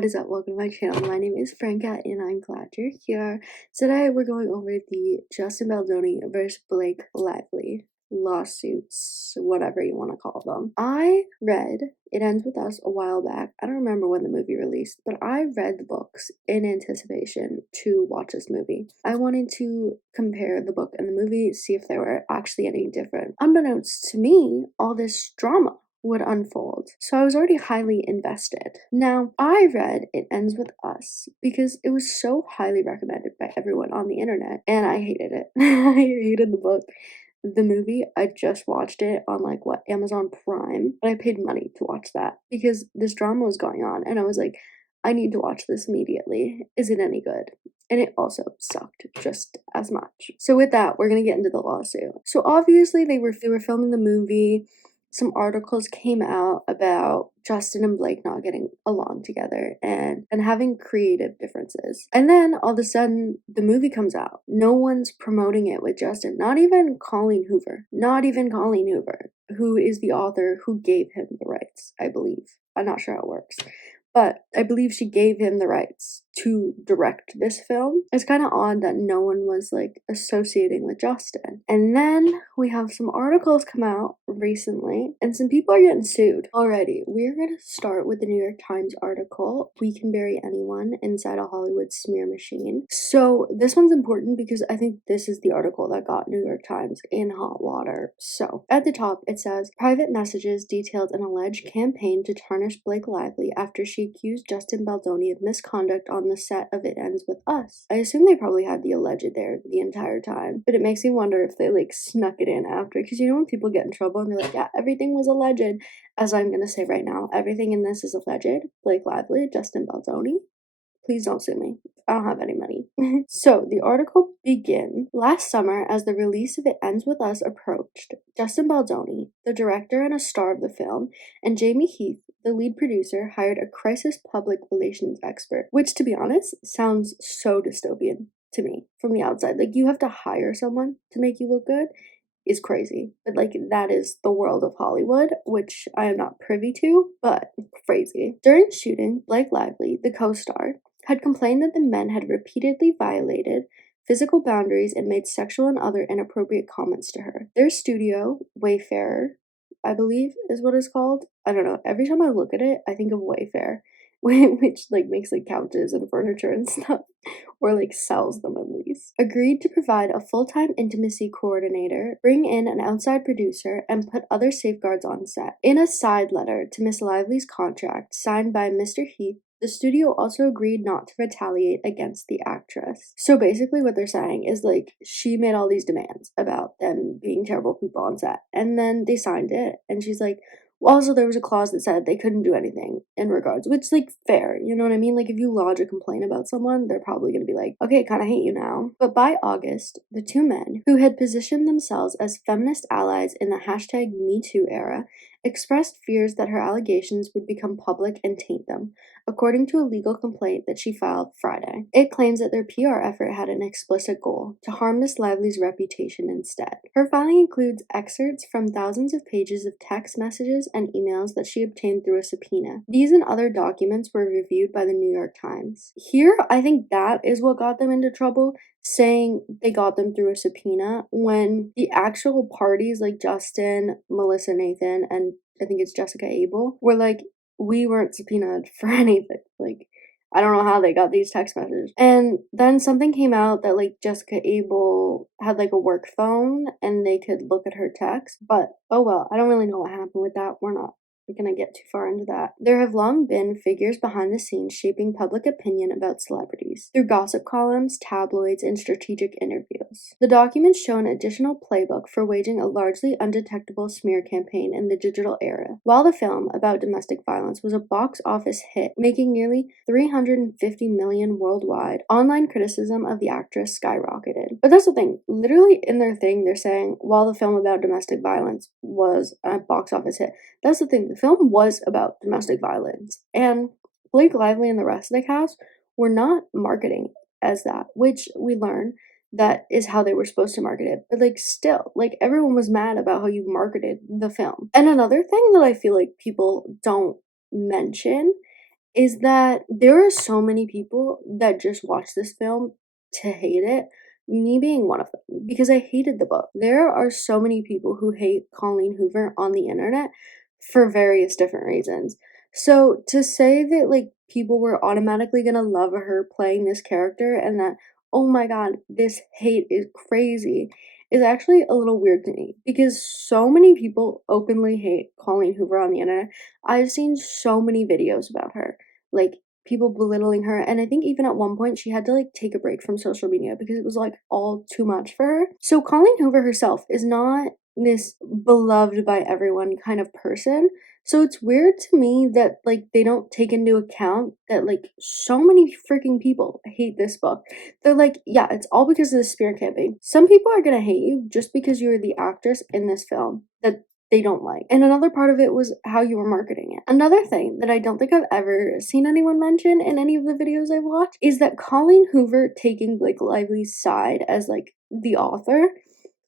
What is up? Welcome to my channel. My name is Franca and I'm glad you're here. Today we're going over the Justin Baldoni versus Blake Lively lawsuits, whatever you want to call them. I read It Ends With Us a while back. I don't remember when the movie released, but I read the books in anticipation to watch this movie. I wanted to compare the book and the movie, see if they were actually any different. Unbeknownst to me, all this drama would unfold. So I was already highly invested. Now, I read It Ends With Us because it was so highly recommended by everyone on the internet, and I hated it. I hated the book. The movie, I just watched it on Amazon Prime, and I paid money to watch that because this drama was going on, and I was like, I need to watch this immediately. Is it any good? And it also sucked just as much. So with that, we're gonna get into the lawsuit. So obviously they were filming the movie. Some articles came out about Justin and Blake not getting along together and having creative differences. And then all of a sudden, the movie comes out. No one's promoting it with Justin. Not even Colleen Hoover. Not even Colleen Hoover, who is the author who gave him the rights, I believe. I'm not sure how it works. But I believe she gave him the rights to direct this film. It's kind of odd that no one was associating with Justin. And then we have some articles come out recently, and some people are getting sued. Alrighty, we're gonna start with the New York Times article, We Can Bury Anyone Inside a Hollywood Smear Machine. So this one's important because I think this is the article that got New York Times in hot water. So at the top it says, private messages detailed an alleged campaign to tarnish Blake Lively after she accused Justin Baldoni of misconduct on the set of It Ends With Us. I assume they probably had the alleged there the entire time, but it makes me wonder if they snuck it in after, because you know when people get in trouble and they're like, yeah, everything was alleged, as I'm gonna say right now, everything in this is alleged. Blake Lively, Justin Baldoni, please don't sue me. I don't have any money. So the article begins. Last summer, as the release of It Ends With Us approached, Justin Baldoni, the director and a star of the film, and Jamie Heath, the lead producer, hired a crisis public relations expert, which, to be honest, sounds so dystopian to me from the outside. You have to hire someone to make you look good is crazy. But that is the world of Hollywood, which I am not privy to, but crazy. During shooting, Blake Lively, the co-star, had complained that the men had repeatedly violated physical boundaries and made sexual and other inappropriate comments to her. Their studio, Wayfarer, I believe is what it's called. I don't know. Every time I look at it, I think of Wayfair, which makes couches and furniture and stuff, or sells them at least. Agreed to provide a full-time intimacy coordinator, bring in an outside producer, and put other safeguards on set. In a side letter to Miss Lively's contract, signed by Mr. Heath, the studio also agreed not to retaliate against the actress. So basically what they're saying is she made all these demands about them being terrible people on set, and then they signed it, and she's like, well, also there was a clause that said they couldn't do anything in regards, which fair, you know what I mean? If you lodge a complaint about someone, they're probably gonna be like, okay, kinda hate you now. But by August, the two men, who had positioned themselves as feminist allies in the hashtag #MeToo era, expressed fears that her allegations would become public and taint them, according to a legal complaint that she filed Friday. It claims that their PR effort had an explicit goal, to harm Miss Lively's reputation instead. Her filing includes excerpts from thousands of pages of text messages and emails that she obtained through a subpoena. These and other documents were reviewed by the New York Times. Here, I think that is what got them into trouble, saying they got them through a subpoena, when the actual parties Justin, Melissa Nathan, and I think it's Jessica Abel were we weren't subpoenaed for anything. I don't know how they got these text messages. And then something came out that Jessica Abel had a work phone and they could look at her text. But oh well, I don't really know what happened with that. We're not gonna get too far into that. There have long been figures behind the scenes shaping public opinion about celebrities through gossip columns, tabloids, and strategic interviews. The documents show an additional playbook for waging a largely undetectable smear campaign in the digital era. While the film about domestic violence was a box office hit, making nearly $350 million worldwide, online criticism of the actress skyrocketed. But that's the thing, literally in their thing, they're saying, while the film about domestic violence was a box office hit, that's the thing, the film was about domestic violence, and Blake Lively and the rest of the cast were not marketing as that, which we learn that is how they were supposed to market it. But still, everyone was mad about how you marketed the film. And another thing that I feel people don't mention is that there are so many people that just watch this film to hate it, me being one of them, because I hated the book. There are so many people who hate Colleen Hoover on the internet for various different reasons. So to say that like people were automatically gonna love her playing this character and that, oh my god, this hate is crazy, is actually a little weird to me because so many people openly hate Colleen Hoover on the internet. I've seen so many videos about her, like people belittling her, and I think even at one point she had to like take a break from social media because it was like all too much for her. So Colleen Hoover herself is not this beloved by everyone kind of person. So it's weird to me that like they don't take into account that like so many freaking people hate this book. They're like, yeah, it's all because of the smear campaign. Some people are gonna hate you just because you're the actress in this film that they don't like. And another part of it was how you were marketing it. Another thing that I don't think I've ever seen anyone mention in any of the videos I've watched is that Colleen Hoover taking Blake Lively's side as like the author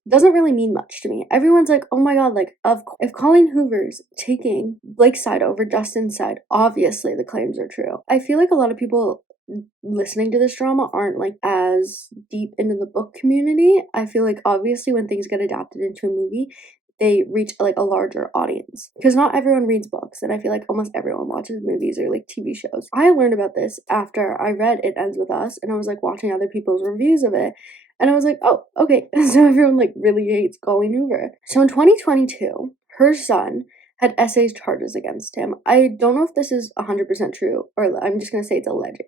doesn't really mean much to me. Everyone's like, oh my god, like, if Colleen Hoover's taking Blake's side over Justin's side, obviously the claims are true. I feel like a lot of people listening to this drama aren't like as deep into the book community. I feel like obviously when things get adapted into a movie, they reach like a larger audience because not everyone reads books, and I feel like almost everyone watches movies or like TV shows. I learned about this after I read It Ends With Us, and I was like watching other people's reviews of it, and I was like, oh, okay, so everyone like really hates Colleen Hoover. So in 2022, her son had essay charges against him. I don't know if this is 100% true, or I'm just gonna say it's alleged,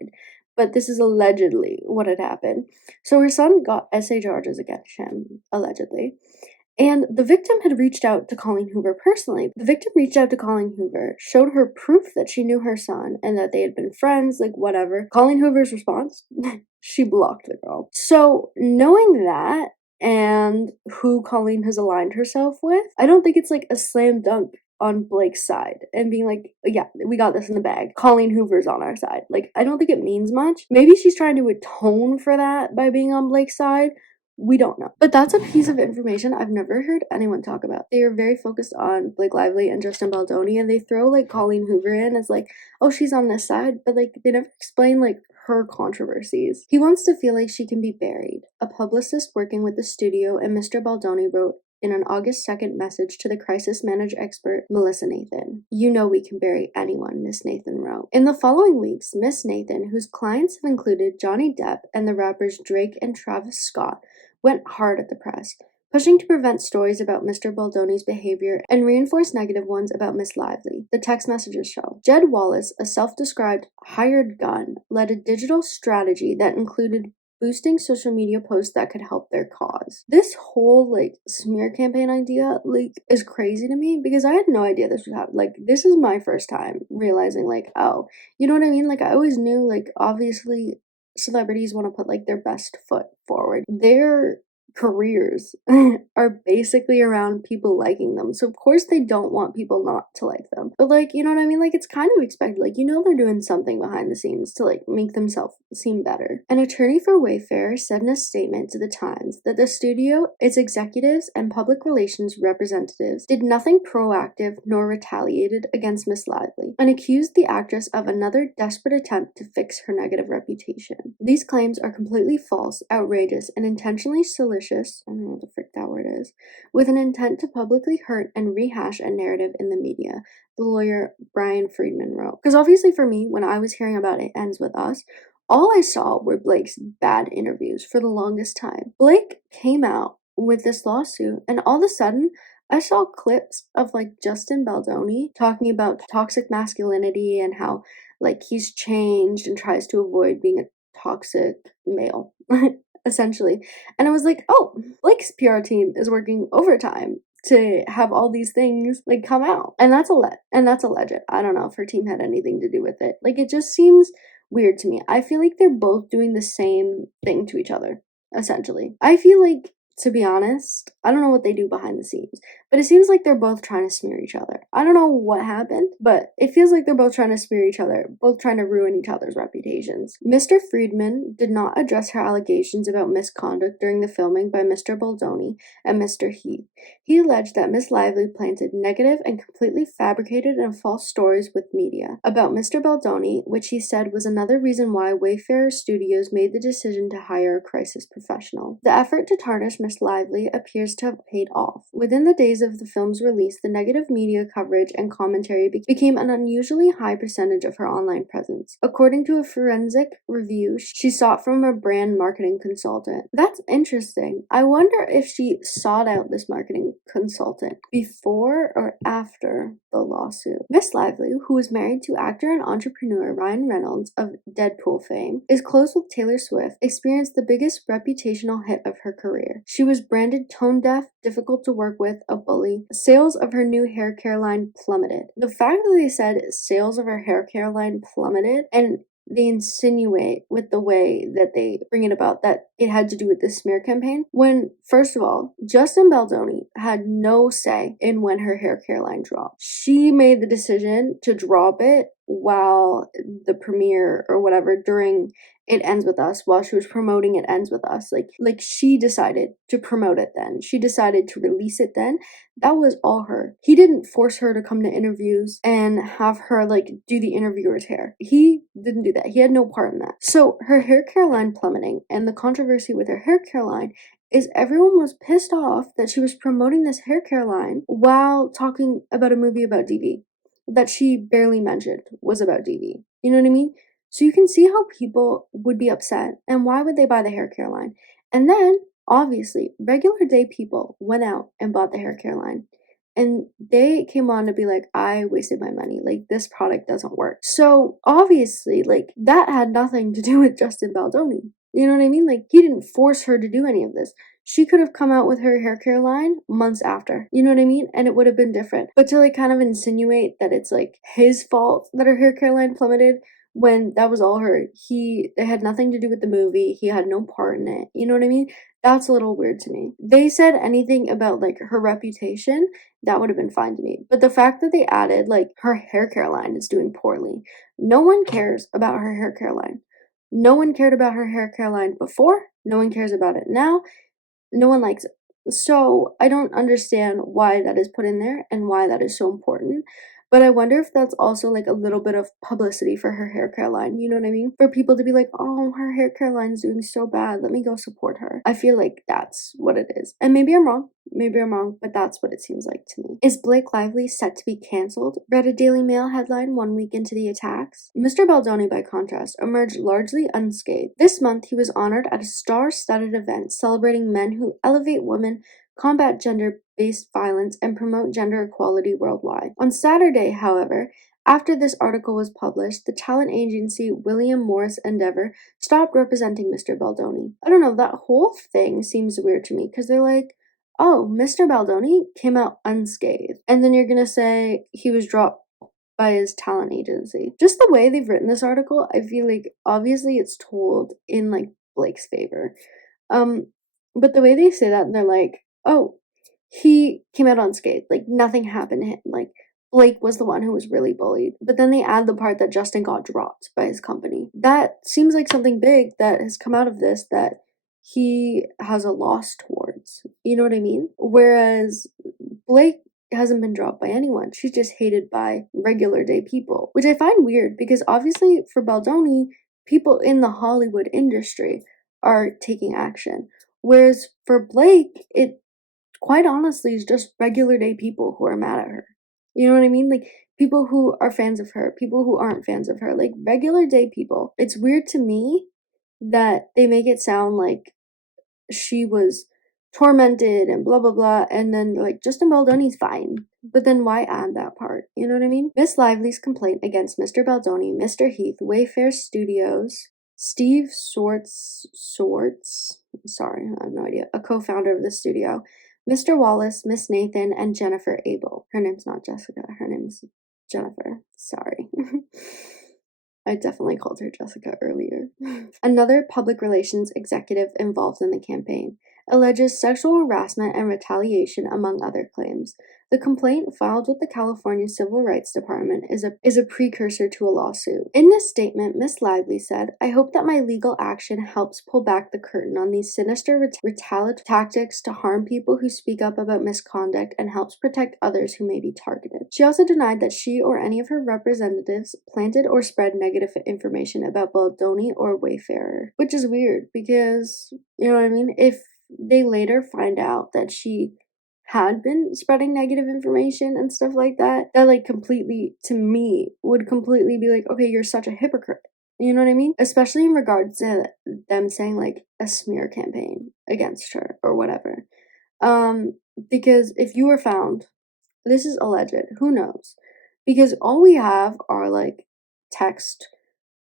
but this is allegedly what had happened. So her son got essay charges against him, allegedly. And the victim had reached out to Colleen Hoover personally. The victim reached out to Colleen Hoover, showed her proof that she knew her son and that they had been friends, like whatever. Colleen Hoover's response? She blocked the girl. So, knowing that and who Colleen has aligned herself with, I don't think it's like a slam dunk on Blake's side and being like, yeah, we got this in the bag. Colleen Hoover's on our side. Like, I don't think it means much. Maybe she's trying to atone for that by being on Blake's side. We don't know. But that's a piece of information I've never heard anyone talk about. They are very focused on Blake Lively and Justin Baldoni, and they throw like Colleen Hoover in as like, oh, she's on this side, but like they never explain like her controversies. He wants to feel like she can be buried. A publicist working with the studio and Mr. Baldoni wrote in an August 2nd message to the crisis management expert, Melissa Nathan. You know we can bury anyone, Miss Nathan wrote. In the following weeks, Miss Nathan, whose clients have included Johnny Depp and the rappers Drake and Travis Scott, went hard at the press, pushing to prevent stories about Mr. Baldoni's behavior and reinforce negative ones about Miss Lively. The text messages show. Jed Wallace, a self-described hired gun, led a digital strategy that included boosting social media posts that could help their cause. This whole like smear campaign idea like is crazy to me because I had no idea this would happen. Like this is my first time realizing like, oh, you know what I mean? Like I always knew like obviously celebrities want to put like their best foot forward. Their careers are basically around people liking them. So of course they don't want people not to like them. But like, you know what I mean? Like it's kind of expected. Like, you know, they're doing something behind the scenes to like make themselves seem better. An attorney for Wayfair said in a statement to the Times that the studio, its executives, and public relations representatives did nothing proactive nor retaliated against Miss Lively, and accused the actress of another desperate attempt to fix her negative reputation. These claims are completely false, outrageous, and intentionally salacious. I don't know what the frick that word is, with an intent to publicly hurt and rehash a narrative in the media, the lawyer Brian Friedman wrote. Because obviously for me, when I was hearing about It Ends With Us, all I saw were Blake's bad interviews for the longest time. Blake came out with this lawsuit, and all of a sudden, I saw clips of like Justin Baldoni talking about toxic masculinity and how like he's changed and tries to avoid being a toxic male. Essentially. And I was like, oh, Blake's PR team is working overtime to have all these things like come out. And that's alleged. I don't know if her team had anything to do with it. Like it just seems weird to me. I feel like they're both doing the same thing to each other, essentially. I feel like, to be honest, I don't know what they do behind the scenes, but it seems like they're both trying to smear each other. I don't know what happened, but it feels like they're both trying to smear each other, both trying to ruin each other's reputations. Mr. Friedman did not address her allegations about misconduct during the filming by Mr. Baldoni and Mr. Heath. He alleged that Miss Lively planted negative and completely fabricated and false stories with media about Mr. Baldoni, which he said was another reason why Wayfarer Studios made the decision to hire a crisis professional. The effort to tarnish Miss Lively appears to have paid off. Within the days of the film's release, the negative media coverage and commentary became an unusually high percentage of her online presence. According to a forensic review she sought from a brand marketing consultant. That's interesting. I wonder if she sought out this marketing consultant before or after the lawsuit. Miss Lively, who is married to actor and entrepreneur Ryan Reynolds of Deadpool fame, is close with Taylor Swift, experienced the biggest reputational hit of her career. She was branded tone deaf, difficult to work with, a bully. Sales of her new hair care line plummeted. The fact that they said sales of her hair care line plummeted, and they insinuate with the way that they bring it about that it had to do with this smear campaign, when, first of all, Justin Baldoni had no say in when her hair care line dropped. She made the decision to drop it while the premiere or whatever during It Ends With Us, while she was promoting It Ends With Us. Like she decided to promote it then. She decided to release it then. That was all her. He didn't force her to come to interviews and have her do the interviewer's hair. He didn't do that. He had no part in that. So her hair care line plummeting and the controversy with her hair care line is everyone was pissed off that she was promoting this hair care line while talking about a movie about DV that she barely mentioned was about DV. You know what I mean? So you can see how people would be upset and why would they buy the hair care line? And then, obviously, regular day people went out and bought the hair care line. And they came on to be like, I wasted my money. This product doesn't work. So, obviously, that had nothing to do with Justin Baldoni. You know what I mean? He didn't force her to do any of this. She could have come out with her hair care line months after. You know what I mean? And it would have been different. But to kind of insinuate that it's his fault that her hair care line plummeted when that was all her. It had nothing to do with the movie. He had no part in it. You know what I mean? That's a little weird to me. They said anything about her reputation, that would have been fine to me. But the fact that they added her hair care line is doing poorly. No one cares about her hair care line. No one cared about her hair care line before. No one cares about it now. No one likes it. So I don't understand why that is put in there and why that is so important. But I wonder if that's also a little bit of publicity for her hair care line. You know what I mean? For people to be like, oh, her hair care line's doing so bad. Let me go support her. I feel like that's what it is. And maybe I'm wrong. Maybe I'm wrong, but that's what it seems like to me. Is Blake Lively set to be cancelled? Read a Daily Mail headline 1 week into the attacks. Mr. Baldoni, by contrast, emerged largely unscathed. This month, he was honored at a star-studded event celebrating men who elevate women, combat gender-based violence, and promote gender equality worldwide. On Saturday, however, after this article was published, the talent agency William Morris Endeavor stopped representing Mr. Baldoni. I don't know, that whole thing seems weird to me because they're like, oh, Mr. Baldoni came out unscathed. And then you're gonna say he was dropped by his talent agency. Just the way they've written this article, I feel like obviously it's told in Blake's favor. But the way they say that, they're like, oh, he came out unscathed. Nothing happened to him. Blake was the one who was really bullied. But then they add the part that Justin got dropped by his company. That seems like something big that has come out of this that he has a loss towards. You know what I mean? Whereas Blake hasn't been dropped by anyone. She's just hated by regular day people, which I find weird because obviously for Baldoni, people in the Hollywood industry are taking action. Whereas for Blake, it quite honestly is just regular day people who are mad at her. You know what I mean? People who are fans of her, people who aren't fans of her, regular day people. It's weird to me that they make it sound like she was tormented and blah blah blah, and then Justin Baldoni's fine. But then why add that part? You know what I mean? Miss Lively's complaint against Mr. Baldoni, Mr. Heath, Wayfarer Studios, Steve Swartz, sorry, I have no idea, a co-founder of the studio, Mr. Wallace, Miss Nathan, and Jennifer Abel. Her name's not Jessica, her name's Jennifer. Sorry. I definitely called her Jessica earlier. Another public relations executive involved in the campaign. alleges sexual harassment and retaliation, among other claims. The complaint, filed with the California Civil Rights Department, is a precursor to a lawsuit. In this statement, Ms. Lively said, "I hope that my legal action helps pull back the curtain on these sinister retaliatory tactics to harm people who speak up about misconduct and helps protect others who may be targeted." She also denied that she or any of her representatives planted or spread negative information about Baldoni or Wayfarer, which is weird because, you know what I mean? If they later find out that she had been spreading negative information and stuff like that, that like completely, to me, would completely be like, okay, you're such a hypocrite. You know what I mean? Especially in regards to them saying like a smear campaign against her or whatever. Because if you were found, this is alleged, who knows? Because all we have are like text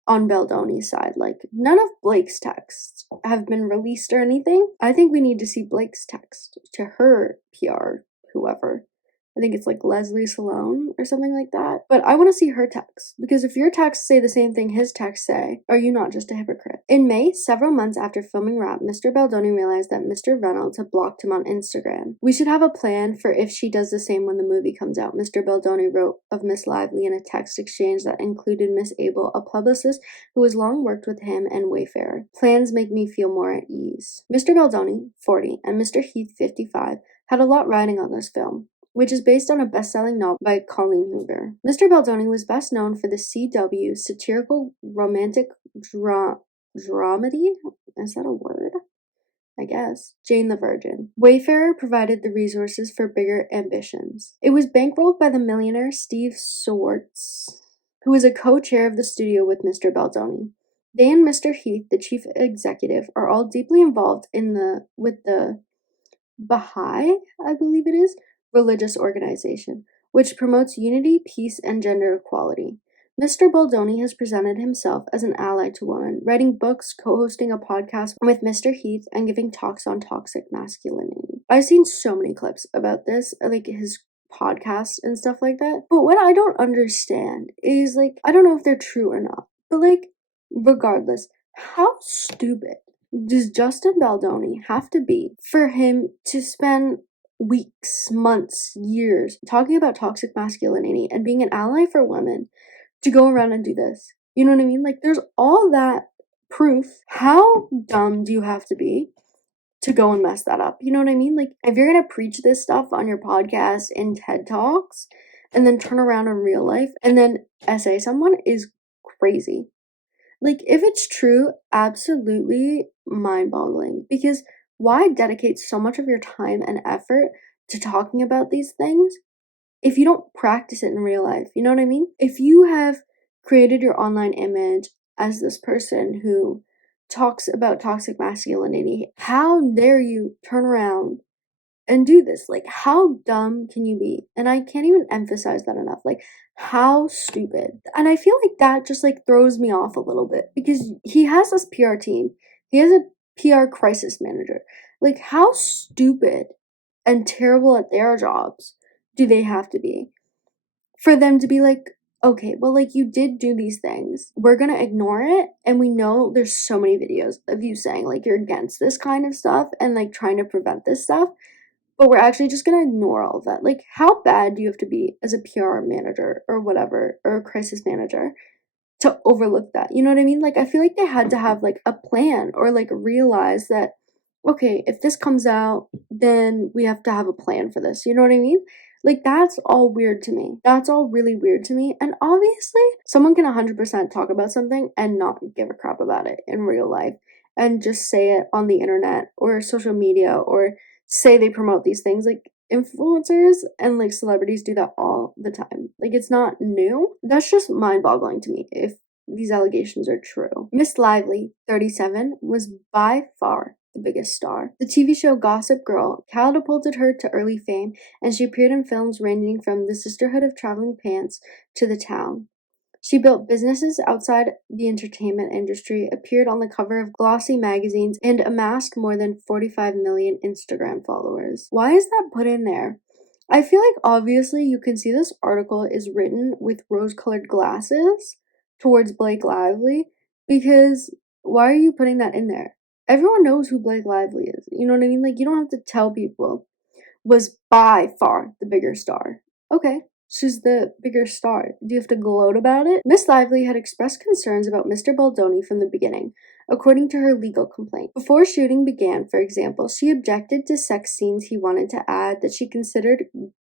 on Baldoni's side. Like, none of Blake's texts have been released or anything. I think we need to see Blake's text to her PR, whoever. I think it's like Leslie Salone or something like that. But I want to see her texts, because if your texts say the same thing his texts say, are you not just a hypocrite? In May, several months after filming Rap, Mr. Baldoni realized that Mr. Reynolds had blocked him on Instagram. "We should have a plan for if she does the same when the movie comes out," Mr. Baldoni wrote of Miss Lively in a text exchange that included Miss Abel, a publicist who has long worked with him, and Wayfarer. "Plans make me feel more at ease." Mr. Baldoni, 40, and Mr. Heath, 55, had a lot riding on this film, which is based on a best-selling novel by Colleen Hoover. Mr. Baldoni was best known for the CW satirical romantic dramedy? Is that a word? I guess. Jane the Virgin. Wayfarer provided the resources for bigger ambitions. It was bankrolled by the millionaire Steve Swartz, who was a co-chair of the studio with Mr. Baldoni. They and Mr. Heath, the chief executive, are all deeply involved with the Baha'i, I believe it is, religious organization, which promotes unity, peace, and gender equality. Mr. Baldoni has presented himself as an ally to women, writing books, co-hosting a podcast with Mr. Heath, and giving talks on toxic masculinity. I've seen so many clips about this, like his podcast and stuff like that. But what I don't understand is, like, I don't know if they're true or not, but like, regardless, how stupid does Justin Baldoni have to be for him to spend weeks, months, years talking about toxic masculinity and being an ally for women to go around and do this? You know what I mean? Like, there's all that proof. How dumb do you have to be to go and mess that up? You know what I mean? Like, if you're gonna preach this stuff on your podcast and TED Talks and then turn around in real life and then essay someone, is crazy. Like, if it's true, absolutely mind-boggling. Because why dedicate so much of your time and effort to talking about these things if you don't practice it in real life? You know what I mean? If you have created your online image as this person who talks about toxic masculinity, how dare you turn around and do this? Like, how dumb can you be? And I can't even emphasize that enough. Like, how stupid. And I feel like that just like throws me off a little bit, because he has this PR team. He has a PR crisis manager. Like, how stupid and terrible at their jobs do they have to be for them to be like, okay, well, like, you did do these things. We're gonna ignore it. And we know there's so many videos of you saying like you're against this kind of stuff and like trying to prevent this stuff, but we're actually just gonna ignore all of that. Like, how bad do you have to be as a PR manager or whatever, or a crisis manager, to overlook that? You know what I mean? Like, I feel like they had to have like a plan, or like realize that, okay, if this comes out, then we have to have a plan for this. You know what I mean? Like, that's all weird to me. That's all really weird to me. And obviously, someone can 100% talk about something and not give a crap about it in real life, and just say it on the internet or social media, or say they promote these things. Like, influencers and like celebrities do that all the time. Like, it's not new. That's just mind-boggling to me if these allegations are true. Miss Lively, 37, was by far the biggest star. The TV show Gossip Girl catapulted her to early fame, and she appeared in films ranging from The Sisterhood of Traveling Pants to The Town. She built businesses outside the entertainment industry, appeared on the cover of glossy magazines, and amassed more than 45 million Instagram followers. Why is that put in there? I feel like obviously you can see this article is written with rose-colored glasses towards Blake Lively, because why are you putting that in there? Everyone knows who Blake Lively is. You know what I mean? Like, you don't have to tell people. Was by far the bigger star. Okay, she's the bigger star. Do you have to gloat about it? Miss Lively had expressed concerns about Mr. Baldoni from the beginning, according to her legal complaint. Before shooting began, for example, she objected to sex scenes he wanted to add that she considered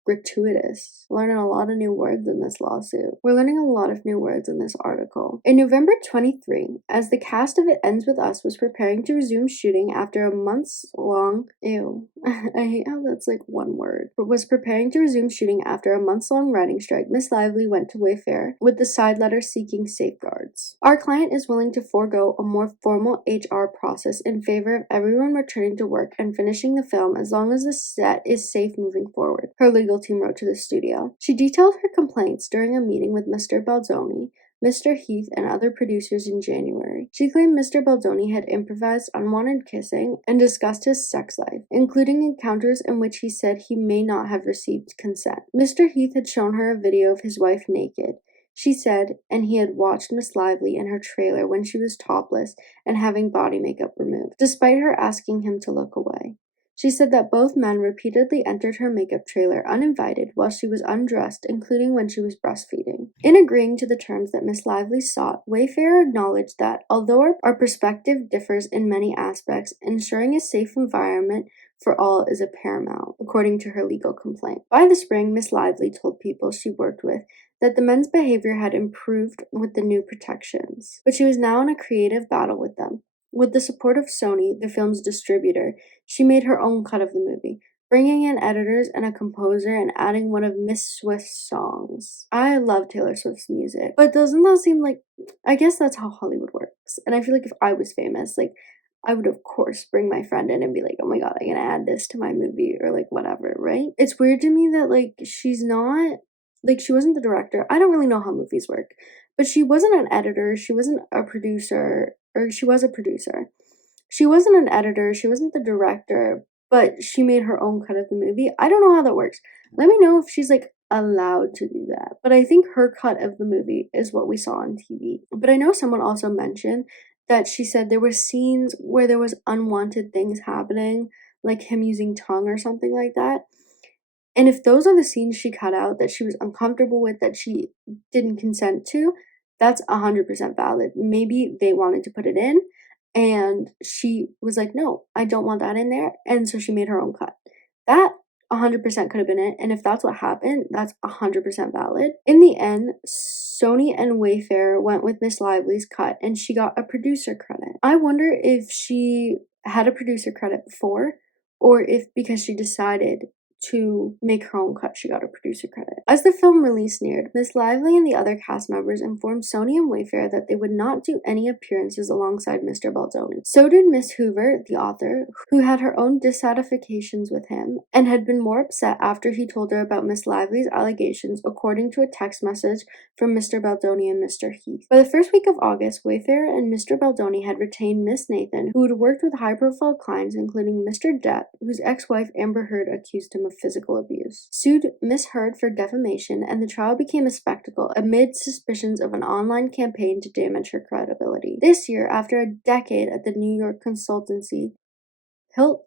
gratuitous. Learning a lot of new words in this lawsuit. We're learning a lot of new words in this article. In November 23, as the cast of It Ends With Us was preparing to resume shooting after a months-long, I hate how that's like one word, but was preparing to resume shooting after a months-long writing strike, Miss Lively went to Wayfair with the side letter seeking safeguards. Our client is willing to forego a more formal HR process in favor of everyone returning to work and finishing the film as long as the set is safe moving forward, her legal team wrote to the studio. She detailed her complaints during a meeting with Mr. Baldoni, Mr. Heath, and other producers in January. She claimed Mr. Baldoni had improvised unwanted kissing and discussed his sex life, including encounters in which he said he may not have received consent. Mr. Heath had shown her a video of his wife naked. She said, and he had watched Miss Lively in her trailer when she was topless and having body makeup removed, despite her asking him to look away. She said that both men repeatedly entered her makeup trailer uninvited while she was undressed, including when she was breastfeeding. In agreeing to the terms that Miss Lively sought, Wayfair acknowledged that, although our perspective differs in many aspects, ensuring a safe environment for all is a paramount, according to her legal complaint. By the spring, Miss Lively told people she worked with that the men's behavior had improved with the new protections, but she was now in a creative battle with them. With the support of Sony, the film's distributor, she made her own cut of the movie, bringing in editors and a composer and adding one of Miss Swift's songs. I love Taylor Swift's music, but doesn't that seem like, I guess that's how Hollywood works. And I feel like if I was famous, like, I would of course bring my friend in and be like, oh my god, I'm gonna add this to my movie or like whatever, right? It's weird to me that like she's not, like she wasn't the director. I don't really know how movies work, but she wasn't an editor, she wasn't a producer, or she was a producer. She wasn't an editor, she wasn't the director, but she made her own cut of the movie. I don't know how that works. Let me know if she's like allowed to do that. But I think her cut of the movie is what we saw on TV. But I know someone also mentioned that she said there were scenes where there was unwanted things happening, like him using tongue or something like that. And if those are the scenes she cut out that she was uncomfortable with, that she didn't consent to, that's 100% valid. Maybe they wanted to put it in, and she was like, no, I don't want that in there. And so she made her own cut. That 100% could have been it. And if that's what happened, that's 100% valid. In the end, Sony and Wayfair went with Miss Lively's cut, and she got a producer credit. I wonder if she had a producer credit before, or if because she decided to make her own cut, she got a producer credit. As the film release neared, Miss Lively and the other cast members informed Sony and Wayfair that they would not do any appearances alongside Mr. Baldoni. So did Miss Hoover, the author, who had her own dissatisfactions with him and had been more upset after he told her about Miss Lively's allegations, according to a text message from Mr. Baldoni and Mr. Heath. By the first week of August, Wayfair and Mr. Baldoni had retained Miss Nathan, who had worked with high-profile clients including Mr. Depp, whose ex-wife Amber Heard accused him of physical abuse, sued Miss Heard for defamation, and the trial became a spectacle amid suspicions of an online campaign to damage her credibility. This year, after a decade at the New York consultancy Hiltske,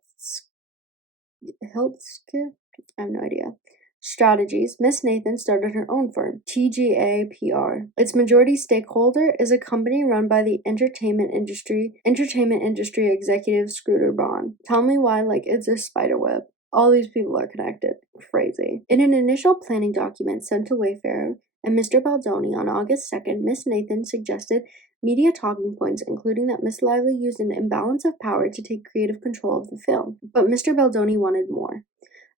I have no idea, Strategies, Miss Nathan started her own firm, TGA PR. Its majority stakeholder is a company run by the entertainment industry executive Scooter Braun. Tell me why, like it's a spider web. All these people are connected. Crazy. In an initial planning document sent to Wayfair and Mr. Baldoni on August 2nd, Miss Nathan suggested media talking points, including that Miss Lively used an imbalance of power to take creative control of the film. But Mr. Baldoni wanted more.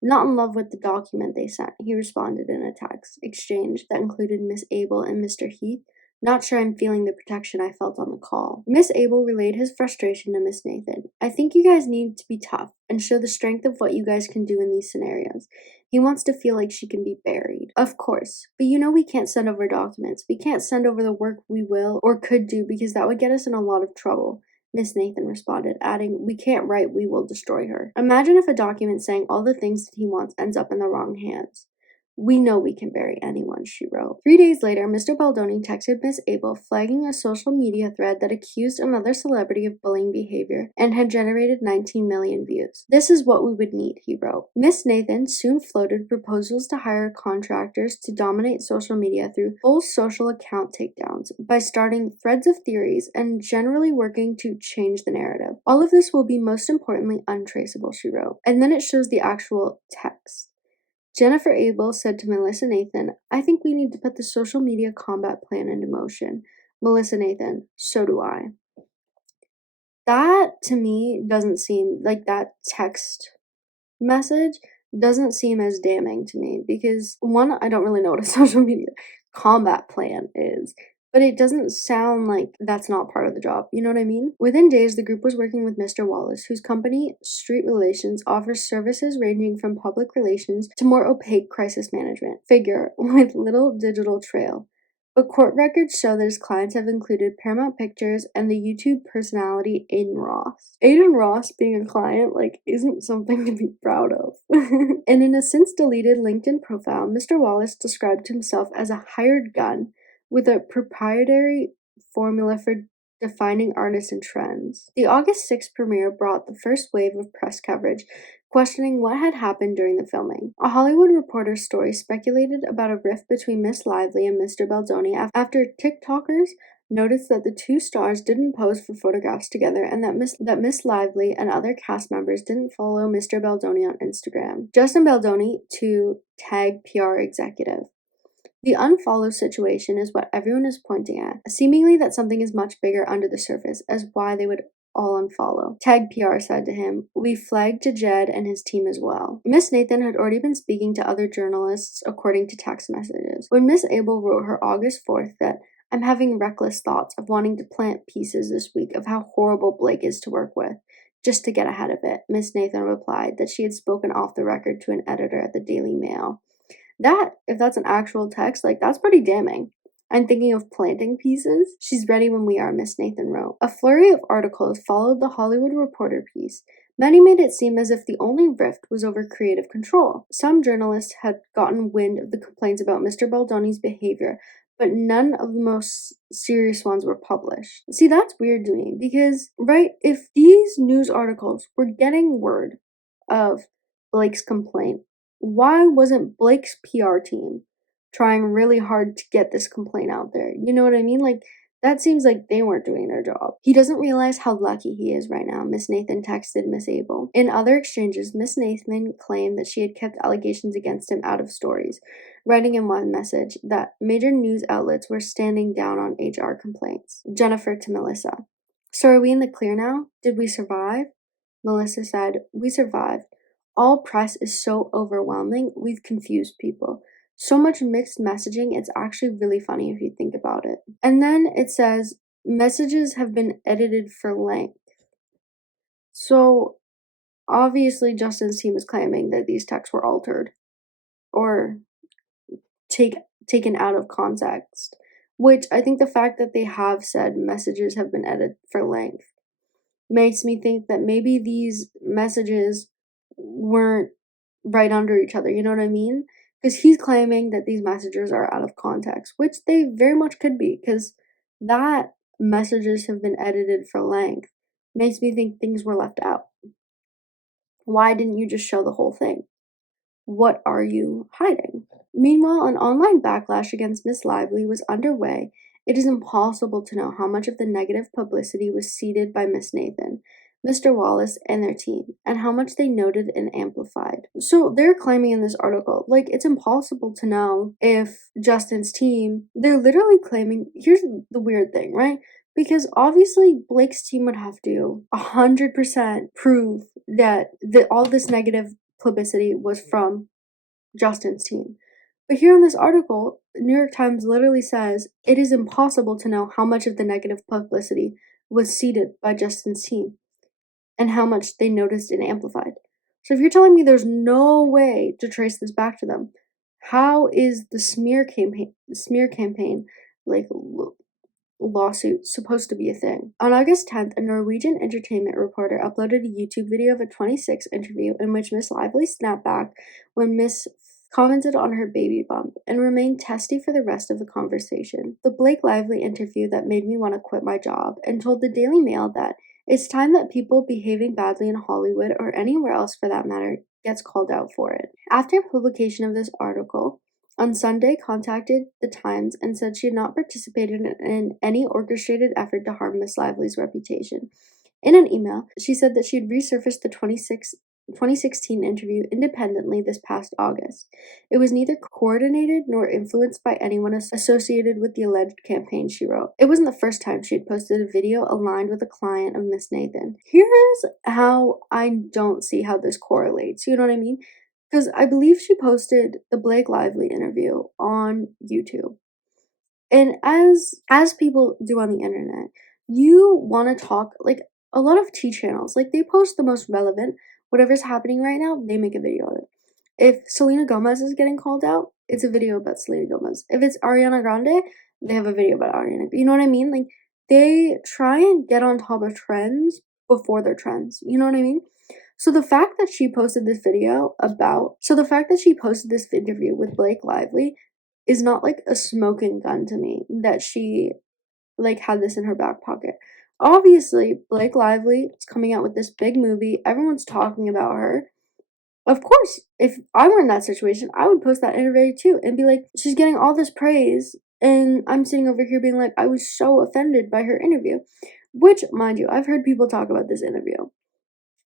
Not in love with the document they sent, he responded in a text exchange that included Miss Abel and Mr. Heath. Not sure I'm feeling the protection I felt on the call. Miss Abel relayed his frustration to Miss Nathan. I think you guys need to be tough and show the strength of what you guys can do in these scenarios. He wants to feel like she can be buried. Of course. But you know we can't send over documents. We can't send over the work we will or could do because that would get us in a lot of trouble. Miss Nathan responded, adding, we can't write, we will destroy her. Imagine if a document saying all the things that he wants ends up in the wrong hands. We know we can bury anyone, she wrote. 3 days later, Mr. Baldoni texted Miss Abel, flagging a social media thread that accused another celebrity of bullying behavior and had generated 19 million views. This is what we would need, he wrote. Miss Nathan soon floated proposals to hire contractors to dominate social media through full social account takedowns by starting threads of theories and generally working to change the narrative. All of this will be most importantly untraceable, she wrote. And then it shows the actual text. Jennifer Abel said to Melissa Nathan, I think we need to put the social media combat plan into motion. Melissa Nathan, so do I. That, to me, doesn't seem like that text message doesn't seem as damning to me because, one, I don't really know what a social media combat plan is. But it doesn't sound like that's not part of the job, you know what I mean? Within days, the group was working with Mr. Wallace, whose company, Street Relations, offers services ranging from public relations to more opaque crisis management. Figure, with little digital trail. But court records show that his clients have included Paramount Pictures and the YouTube personality Aiden Ross. Aiden Ross being a client, isn't something to be proud of. And in a since-deleted LinkedIn profile, Mr. Wallace described himself as a hired gun with a proprietary formula for defining artists and trends. The August 6th premiere brought the first wave of press coverage, questioning what had happened during the filming. A Hollywood Reporter story speculated about a rift between Miss Lively and Mr. Baldoni after TikTokers noticed that the two stars didn't pose for photographs together and that Miss Lively and other cast members didn't follow Mr. Baldoni on Instagram. Justin Baldoni to tag PR executive. The unfollow situation is what everyone is pointing at, seemingly that something is much bigger under the surface as why they would all unfollow. Tag PR said to him, we flagged to Jed and his team as well. Miss Nathan had already been speaking to other journalists according to text messages. When Miss Abel wrote her August 4th that I'm having reckless thoughts of wanting to plant pieces this week of how horrible Blake is to work with, just to get ahead of it, Miss Nathan replied that she had spoken off the record to an editor at the Daily Mail. That, if that's an actual text, that's pretty damning. I'm thinking of planting pieces. She's ready when we are, Miss Nathan wrote. A flurry of articles followed the Hollywood Reporter piece. Many made it seem as if the only rift was over creative control. Some journalists had gotten wind of the complaints about Mr. Baldoni's behavior, but none of the most serious ones were published. See, that's weird to me because, right, if these news articles were getting word of Blake's complaint, why wasn't Blake's PR team trying really hard to get this complaint out there? You know what I mean? That seems like they weren't doing their job. He doesn't realize how lucky he is right now, Miss Nathan texted Miss Abel. In other exchanges, Miss Nathan claimed that she had kept allegations against him out of stories, writing in one message that major news outlets were standing down on HR complaints. Jennifer to Melissa. So are we in the clear now? Did we survive? Melissa said, we survived. All press is so overwhelming, we've confused people. So much mixed messaging, it's actually really funny if you think about it. And then it says, messages have been edited for length. So, obviously Justin's team is claiming that these texts were altered or taken out of context. Which, I think the fact that they have said messages have been edited for length makes me think that maybe these messages weren't right under each other, you know what I mean? Because he's claiming that these messages are out of context, which they very much could be, because that messages have been edited for length makes me think things were left out. Why didn't you just show the whole thing? What are you hiding? Meanwhile, an online backlash against Miss Lively was underway. It is impossible to know how much of the negative publicity was seeded by Miss Nathan, Mr. Wallace, and their team, and how much they noted and amplified. So they're claiming in this article, it's impossible to know if Justin's team, they're literally claiming, here's the weird thing, right? Because obviously Blake's team would have to 100% prove that all this negative publicity was from Justin's team. But here in this article, the New York Times literally says it is impossible to know how much of the negative publicity was seeded by Justin's team and how much they noticed and amplified. So if you're telling me there's no way to trace this back to them, how is the smear campaign lawsuit supposed to be a thing? On August 10th, a Norwegian entertainment reporter uploaded a YouTube video of a 26 interview in which Miss Lively snapped back when Miss commented on her baby bump, and remained testy for the rest of the conversation. The Blake Lively interview that made me want to quit my job, and told the Daily Mail that it's time that people behaving badly in Hollywood, or anywhere else for that matter, gets called out for it. After publication of this article, on Sunday contacted the Times and said she had not participated in any orchestrated effort to harm Miss Lively's reputation. In an email, she said that she had resurfaced the 2016 interview independently this past August. It was neither coordinated nor influenced by anyone associated with the alleged campaign, she wrote. It wasn't the first time she had posted a video aligned with a client of Miss Nathan. Here's how I don't see how this correlates, you know what I mean? Because I believe she posted the Blake Lively interview on YouTube. And as people do on the internet, you want to talk, like, a lot of T channels, like, they post the most relevant, whatever's happening right now, they make a video of it. If Selena Gomez is getting called out, it's a video about Selena Gomez. If it's Ariana Grande, they have a video about Ariana. You know what I mean? Like, they try and get on top of trends before they're trends. You know what I mean? So the fact that she posted this interview with Blake Lively is not like a smoking gun to me that she like had this in her back pocket. Obviously, Blake Lively is coming out with this big movie. Everyone's talking about her. Of course, if I were in that situation, I would post that interview too and be like, she's getting all this praise, and I'm sitting over here being like, I was so offended by her interview. Which, mind you, I've heard people talk about this interview.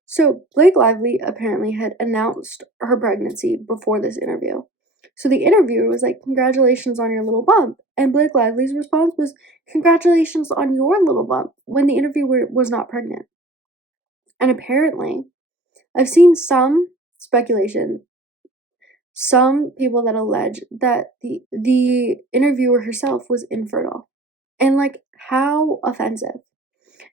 So, Blake Lively apparently had announced her pregnancy before this interview. So the interviewer was like, congratulations on your little bump. And Blake Lively's response was, congratulations on your little bump, when the interviewer was not pregnant. And apparently, I've seen some speculation, some people that allege that the interviewer herself was infertile. And like, how offensive.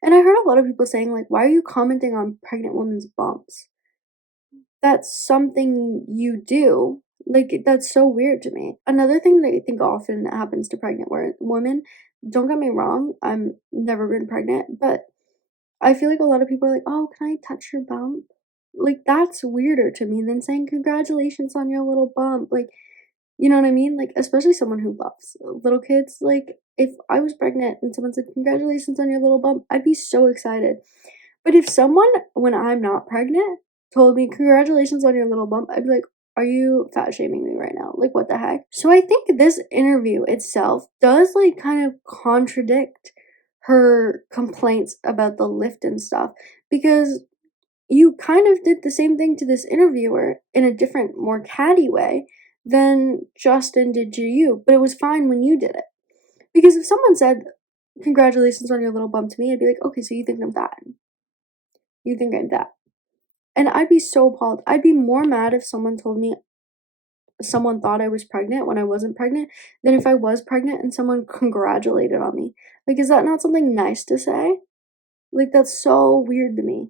And I heard a lot of people saying, like, why are you commenting on pregnant women's bumps? That's something you do. Like, that's so weird to me. Another thing that I think often happens to pregnant women, don't get me wrong, I've never been pregnant, but I feel like a lot of people are like, oh, can I touch your bump? Like, that's weirder to me than saying congratulations on your little bump. Like, you know what I mean? Like, especially someone who loves little kids. Like, if I was pregnant and someone said, congratulations on your little bump, I'd be so excited. But if someone, when I'm not pregnant, told me, congratulations on your little bump, I'd be like, are you fat shaming me right now? Like, what the heck? So I think this interview itself does, like, kind of contradict her complaints about the lift and stuff. Because you kind of did the same thing to this interviewer in a different, more catty way than Justin did to you, but it was fine when you did it. Because if someone said, congratulations on your little bump to me, I'd be like, okay, so you think I'm fat. You think I'm fat. And I'd be so appalled. I'd be more mad if someone told me someone thought I was pregnant when I wasn't pregnant than if I was pregnant and someone congratulated on me. Like, is that not something nice to say? Like, that's so weird to me.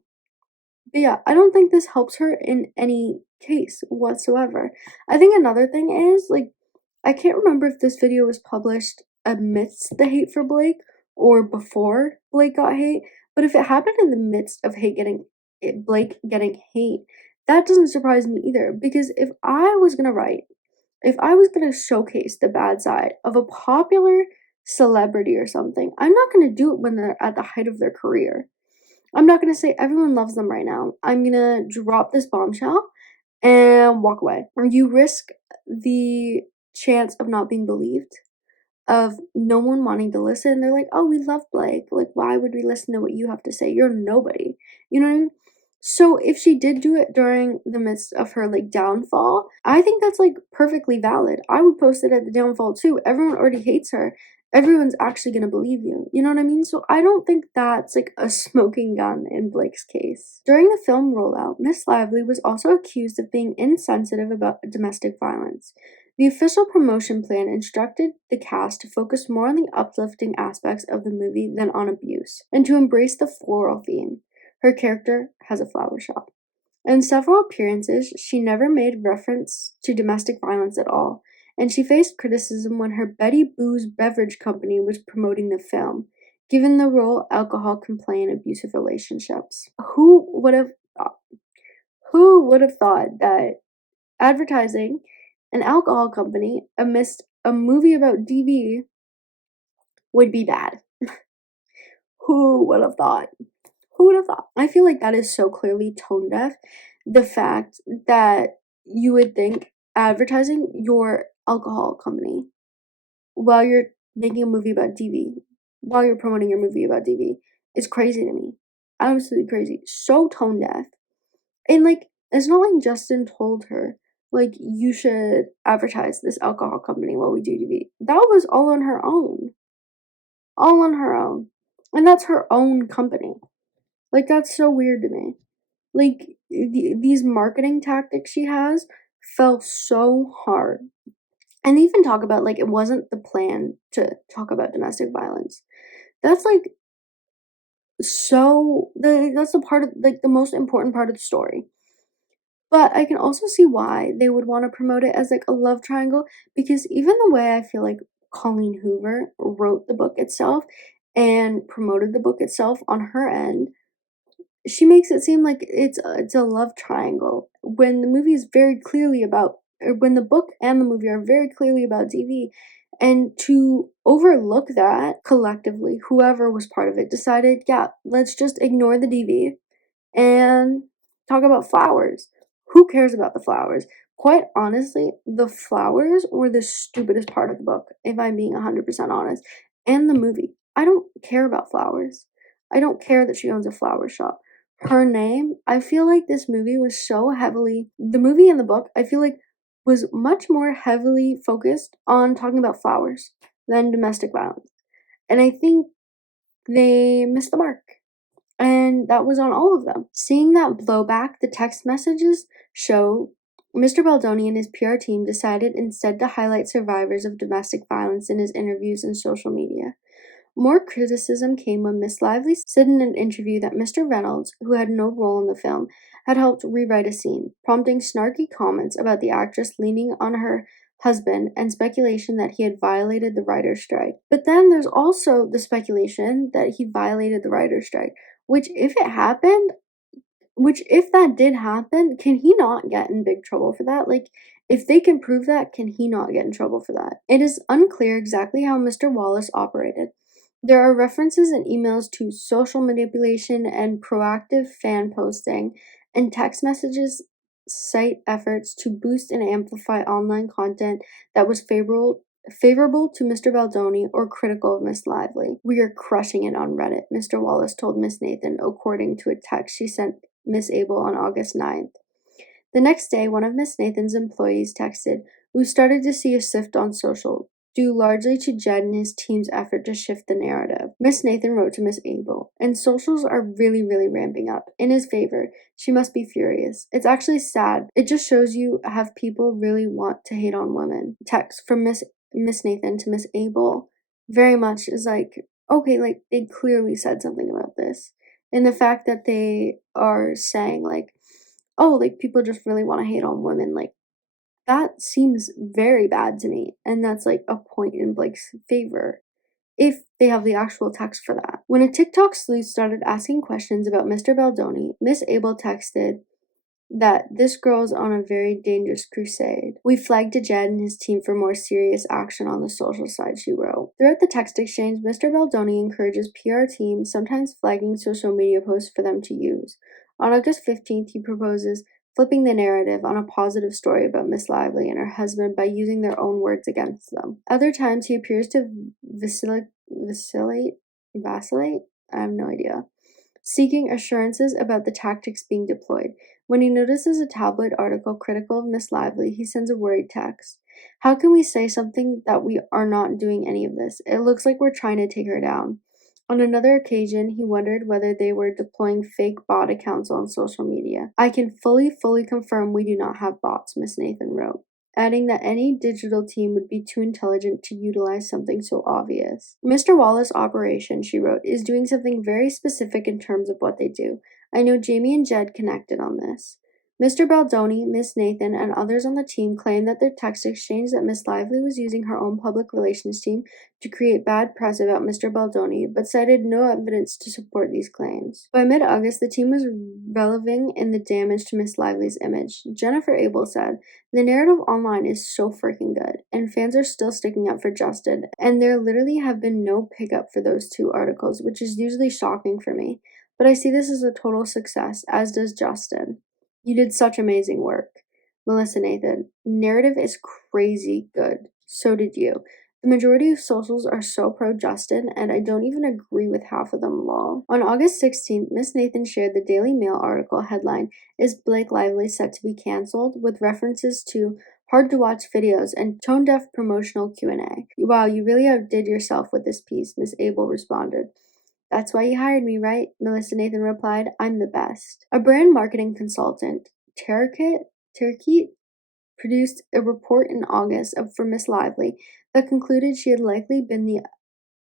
But yeah, I don't think this helps her in any case whatsoever. I think another thing is, like, I can't remember if this video was published amidst the hate for Blake or before Blake got hate, but if it happened in the midst of Blake getting hate, that doesn't surprise me either, because if I was gonna showcase the bad side of a popular celebrity or something, I'm not gonna do it when they're at the height of their career. I'm not gonna say everyone loves them right now. I'm gonna drop this bombshell and walk away. You risk the chance of not being believed, of no one wanting to listen. They're like, oh, we love Blake. Like, why would we listen to what you have to say? You're nobody. You know what I mean? So if she did do it during the midst of her, like, downfall, I think that's, like, perfectly valid. I would post it at the downfall too. Everyone already hates her. Everyone's actually gonna believe you. You know what I mean? So I don't think that's, like, a smoking gun in Blake's case. During the film rollout, Miss Lively was also accused of being insensitive about domestic violence. The official promotion plan instructed the cast to focus more on the uplifting aspects of the movie than on abuse, and to embrace the floral theme. Her character has a flower shop. In several appearances, she never made reference to domestic violence at all, and she faced criticism when her Betty Boo's beverage company was promoting the film, given the role alcohol can play in abusive relationships. Who would have thought that advertising an alcohol company amidst a movie about DV would be bad. Who would have thought? Who would have thought? I feel like that is so clearly tone deaf. The fact that you would think advertising your alcohol company while you're making a movie about DV, while you're promoting your movie about DV, is crazy to me. Absolutely crazy. So tone deaf. And like, it's not like Justin told her, like, you should advertise this alcohol company while we do DV. That was all on her own. All on her own. And that's her own company. Like, that's so weird to me. Like, these marketing tactics she has fell so hard. And they even talk about, like, it wasn't the plan to talk about domestic violence. That's, like, that's the part of, like, the most important part of the story. But I can also see why they would want to promote it as, like, a love triangle, because even the way I feel like Colleen Hoover wrote the book itself and promoted the book itself on her end, she makes it seem like it's a love triangle when the movie is very clearly about, or when the book and the movie are very clearly about DV. And to overlook that collectively, whoever was part of it decided, yeah, let's just ignore the DV and talk about flowers. Who cares about the flowers? Quite honestly, the flowers were the stupidest part of the book, if I'm being 100% honest. And the movie. I don't care about flowers. I don't care that she owns a flower shop. Her name, I feel like this movie was so heavily, the movie and the book, I feel like was much more heavily focused on talking about flowers than domestic violence. And I think they missed the mark. And that was on all of them. Seeing that blowback, the text messages show Mr. Baldoni and his PR team decided instead to highlight survivors of domestic violence in his interviews and social media. More criticism came when Miss Lively said in an interview that Mr. Reynolds, who had no role in the film, had helped rewrite a scene, prompting snarky comments about the actress leaning on her husband and speculation that he had violated the writer's strike. But then there's also the speculation that he violated the writer's strike, which if that did happen, can he not get in big trouble for that? Like, if they can prove that, can he not get in trouble for that? It is unclear exactly how Mr. Wallace operated. There are references in emails to social manipulation and proactive fan posting, and text messages cite efforts to boost and amplify online content that was favorable to Mr. Baldoni or critical of Miss Lively. We are crushing it on Reddit, Mr. Wallace told Miss Nathan, according to a text she sent Miss Abel on August 9th. The next day, one of Miss Nathan's employees texted, "We've started to see a shift on social, due largely to Jed and his team's effort to shift the narrative." Miss Nathan wrote to Miss Abel, "And socials are really, really ramping up. In his favor, she must be furious. It's actually sad. It just shows you have people really want to hate on women." Text from Miss Nathan to Miss Abel very much is like, okay, like they clearly said something about this. And the fact that they are saying like, oh, like people just really want to hate on women, like that seems very bad to me. And that's like a point in Blake's favor if they have the actual text for that. When a TikTok sleuth started asking questions about Mr. Baldoni, Miss Abel texted that this girl's on a very dangerous crusade. "We flagged to Jed and his team for more serious action on the social side," she wrote. Throughout the text exchange, Mr. Baldoni encourages PR teams, sometimes flagging social media posts for them to use. On August 15th, he proposes flipping the narrative on a positive story about Miss Lively and her husband by using their own words against them. Other times, he appears to vacillate? I have no idea. Seeking assurances about the tactics being deployed. When he notices a tabloid article critical of Miss Lively, he sends a worried text. "How can we say something that we are not doing any of this? It looks like we're trying to take her down." On another occasion, he wondered whether they were deploying fake bot accounts on social media. "I can fully confirm we do not have bots," Miss Nathan wrote, adding that any digital team would be too intelligent to utilize something so obvious. "Mr. Wallace Operation," she wrote, "is doing something very specific in terms of what they do. I know Jamie and Jed connected on this. Mr. Baldoni, Miss Nathan, and others on the team claimed that their text exchange that Miss Lively was using her own public relations team to create bad press about Mr. Baldoni, but cited no evidence to support these claims. By mid-August, the team was releving in the damage to Miss Lively's image. Jennifer Abel said, "The narrative online is so freaking good, and fans are still sticking up for Justin, and there literally have been no pickup for those 2 articles, which is usually shocking for me. But I see this as a total success, as does Justin. You did such amazing work." Melissa Nathan, "Narrative is crazy good. So did you. The majority of socials are so pro-Justin, and I don't even agree with half of them, lol." On August 16th, Miss Nathan shared the Daily Mail article headline, "Is Blake Lively set to be cancelled?" with references to hard-to-watch videos and tone-deaf promotional Q&A. "Wow, you really outdid yourself with this piece," Miss Abel responded. "That's why you hired me, right?" Melissa Nathan replied, "I'm the best." A brand marketing consultant, Terkit, produced a report in August for Miss Lively that concluded she had likely been the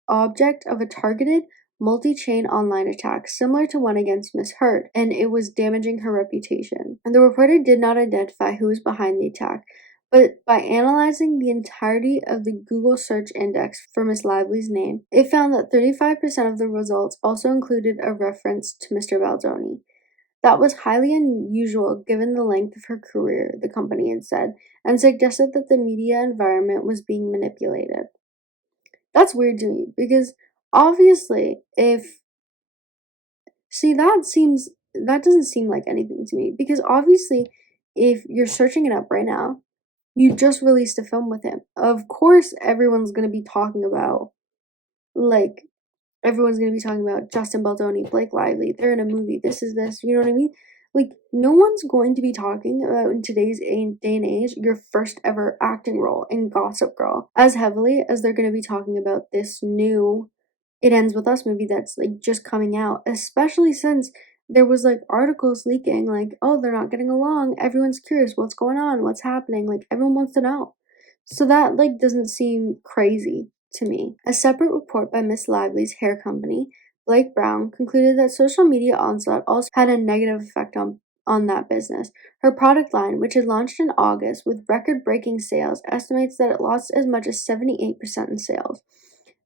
object of a targeted, multi-chain online attack similar to one against Miss Heard, and it was damaging her reputation. And the reporter did not identify who was behind the attack, but by analyzing the entirety of the Google search index for Miss Lively's name, it found that 35% of the results also included a reference to Mr. Baldoni. That was highly unusual given the length of her career, the company had said, and suggested that the media environment was being manipulated. That's weird to me, because obviously that doesn't seem like anything to me, because obviously if you're searching it up right now, you just released a film with him. Of course everyone's going to be talking about, Justin Baldoni, Blake Lively, they're in a movie, this, you know what I mean? No one's going to be talking about, in today's day and age, your first ever acting role in Gossip Girl as heavily as they're going to be talking about this new It Ends With Us movie that's just coming out, especially since there was articles leaking oh, they're not getting along, everyone's curious, what's going on, what's happening, everyone wants to know. So that doesn't seem crazy to me. A separate report by Miss Lively's hair company, Blake Brown, concluded that social media onslaught also had a negative effect on that business. Her product line, which had launched in August with record-breaking sales, estimates that it lost as much as 78% in sales.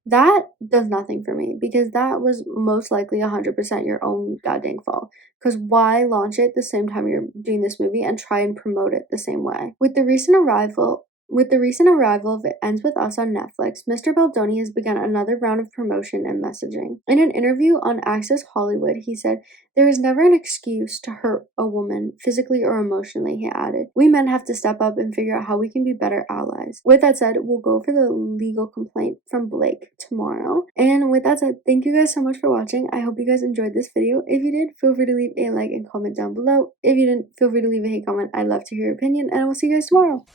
That does nothing for me, because that was most likely 100% your own goddamn fault. Because why launch it the same time you're doing this movie and try and promote it the same way? With the recent arrival of It Ends With Us on Netflix, Mr. Baldoni has begun another round of promotion and messaging. In an interview on Access Hollywood, he said, "There is never an excuse to hurt a woman, physically or emotionally," he added. "We men have to step up and figure out how we can be better allies." With that said, we'll go for the legal complaint from Blake tomorrow. And with that said, thank you guys so much for watching. I hope you guys enjoyed this video. If you did, feel free to leave a like and comment down below. If you didn't, feel free to leave a hate comment. I'd love to hear your opinion, and I will see you guys tomorrow.